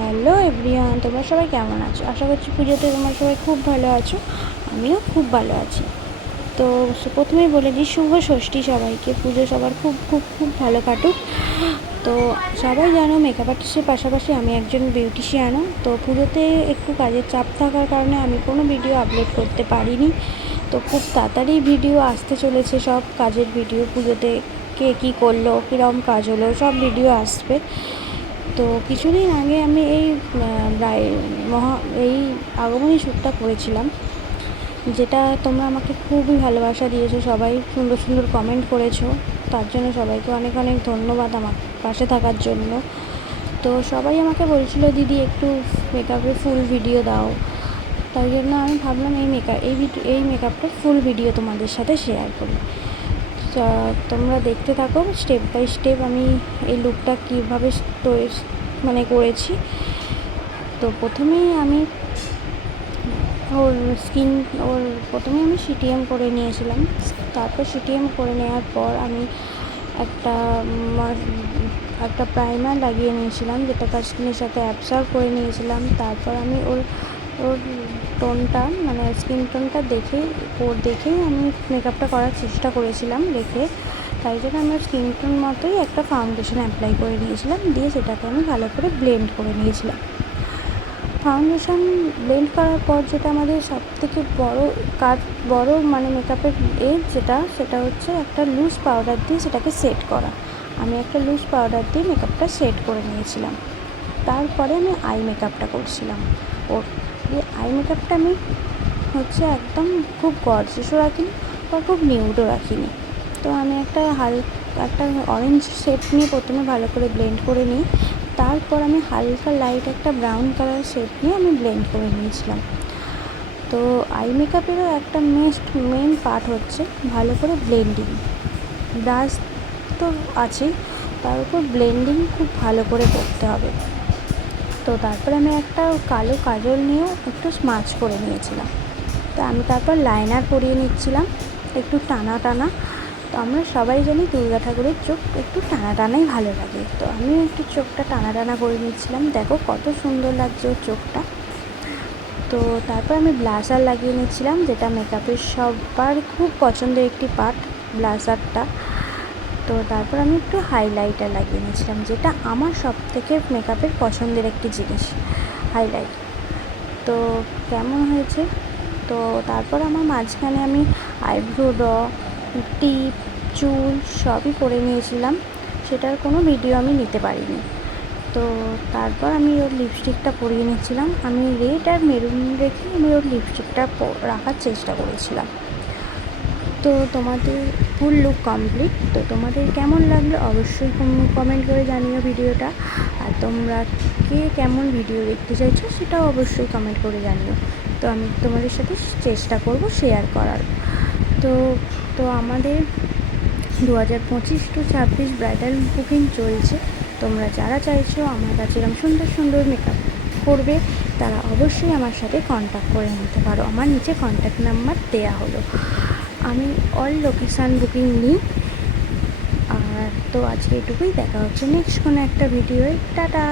Hello everyone, তোমরা সবাই কেমন আছো? আশা করছি পুজোতে তোমরা সবাই খুব ভালো আছো। আমিও খুব ভালো আছি। তো প্রথমেই বলে দিই শুভ ষষ্ঠী সবাইকে। পুজো সবার খুব খুব খুব ভালো কাটুক। তো সবাই জানো মেকআপ আর্টিস্টের পাশাপাশি আমি একজন বিউটিশিয়ানও। তো পুজোতে একটু কাজের চাপ থাকার কারণে আমি কোনো ভিডিও আপলোড করতে পারিনি। তো খুব তাড়াতাড়ি ভিডিও আসতে চলেছে, সব কাজের ভিডিও। পুজোতে কে কী করলো, কীরকম কাজ হলো, সব ভিডিও আসবে। তো কিছুদিন আগে আমি এই আগমনী শ্যুটটা করেছিলাম, যেটা তোমরা আমাকে খুবই ভালোবাসা দিয়েছো, সবাই সুন্দর সুন্দর কমেন্ট করেছো। তার জন্য সবাইকে অনেক অনেক ধন্যবাদ আমার পাশে থাকার জন্য। তো সবাই আমাকে বলছিল দিদি একটু মেকআপের ফুল ভিডিও দাও। তাই জন্য আমি ভাবলাম এই মেকআপটার ফুল ভিডিও তোমাদের সাথে শেয়ার করি। তোমরা দেখতে থাকো স্টেপ বাই স্টেপ আমি এই লুকটা কীভাবে করেছি। তো প্রথমেই আমি প্রথমেই আমি সিটিএম করে নিয়েছিলাম। তারপর সিটিএম করে নেওয়ার পর আমি একটা প্রাইমার লাগিয়ে নিয়েছিলাম, যেটা তার স্কিনের সাথে অ্যাবসর্ব করে নিয়েছিলাম। তারপর আমি ওর টোনটা স্কিন টোনটা দেখেই আমি মেকআপটা করার চেষ্টা করেছিলাম তাই জন্য আমি স্কিন টোন মতোই একটা ফাউন্ডেশন অ্যাপ্লাই করে নিয়েছিলাম, দিয়ে সেটাকে আমি ভালো করে ব্লেন্ড করে নিয়েছিলাম। ফাউন্ডেশন ব্লেন্ড করার পর যেটা আমাদের সবথেকে বড় মেকআপের সেটা হচ্ছে একটা লুজ পাউডার দিয়ে সেটাকে সেট করা। আমি একটা লুজ পাউডার দিয়ে মেকআপটা সেট করে নিয়েছিলাম। তারপরে আমি আই মেকআপটা করছিলাম। আই মেকআপটা আমি একদম খুব গর্জিয়াসও রাখিনি বা খুব নিউডও রাখিনি। তো আমি একটা অরেঞ্জ শেড নিয়ে প্রথমে ভালো করে ব্লেন্ড করে নিই। তারপর আমি হালকা লাইট একটা ব্রাউন কালার শেড নিয়ে আমি ব্লেন্ড করে নিয়েছিলাম। তো আই মেকআপেরও একটা মেন পার্ট হচ্ছে ভালো করে ব্লেন্ডিং। ব্রাশ তো আছেই, তার উপর ব্লেন্ডিং খুব ভালো করে করতে হবে। তো তারপর আমি একটা কালো কাজল নিয়েও একটু স্মাচ করে নিয়েছিলাম। তো আমি তারপর লাইনার পরিয়ে নিচ্ছিলাম একটু টানা টানা। তো আমরা সবাই জানি দুর্গা ঠাকুরের চোখ একটু টানা টানাই ভালো লাগে। তো আমি একটু চোখটা টানা টানা করে নিচ্ছিলাম। দেখো কত সুন্দর লাগছে ওর চোখটা। তো তারপর আমি ব্লাশার লাগিয়ে নিচ্ছিলাম, যেটা মেকআপের সবার খুব পছন্দের একটি পার্ট, ব্লাশারটা। তো তারপর আমি একটু হাইলাইটার লাগিয়ে নিয়েছিলাম, যেটা আমার সবথেকে মেকআপের পছন্দের একটি জিনিস, হাইলাইট। তো কেমন হয়েছে? তো তারপর আমার মাঝখানে আমি আইব্রো টিপ, চুল সবই করে নিয়েছিলাম। সেটার কোনো ভিডিও আমি নিতে পারিনি। তো তারপর আমি ওর লিপস্টিকটা পরিয়ে নিচ্ছিলাম। আমি রেড আর মেরুন রেখে আমি ওর লিপস্টিকটা রাখার চেষ্টা করেছিলাম। তো তোমাদের ফুল লুক কমপ্লিট। তো তোমাদের কেমন লাগলো অবশ্যই কমেন্ট করে জানিও ভিডিওটা। আর তোমরা কেমন ভিডিও দেখতে চাইছো সেটাও অবশ্যই কমেন্ট করে জানিও। তো আমি তোমাদের সাথে চেষ্টা করব শেয়ার করার। তো আমাদের 2025 to 26 ব্রাইডাল বুকিং চলছে। তোমরা যারা চাইছো আমার কাছে এরকম সুন্দর সুন্দর মেকআপ করবে, তারা অবশ্যই আমার সাথে কন্ট্যাক্ট করে নিতে পারো। আমার নিচে কন্ট্যাক্ট নাম্বার দেয়া হলো। আমি অল লোকেশান বুকিং নিই। আর তো আজকে এটুকুই, দেখা হচ্ছে নেক্সট কোনো একটা ভিডিওয়। টাটা।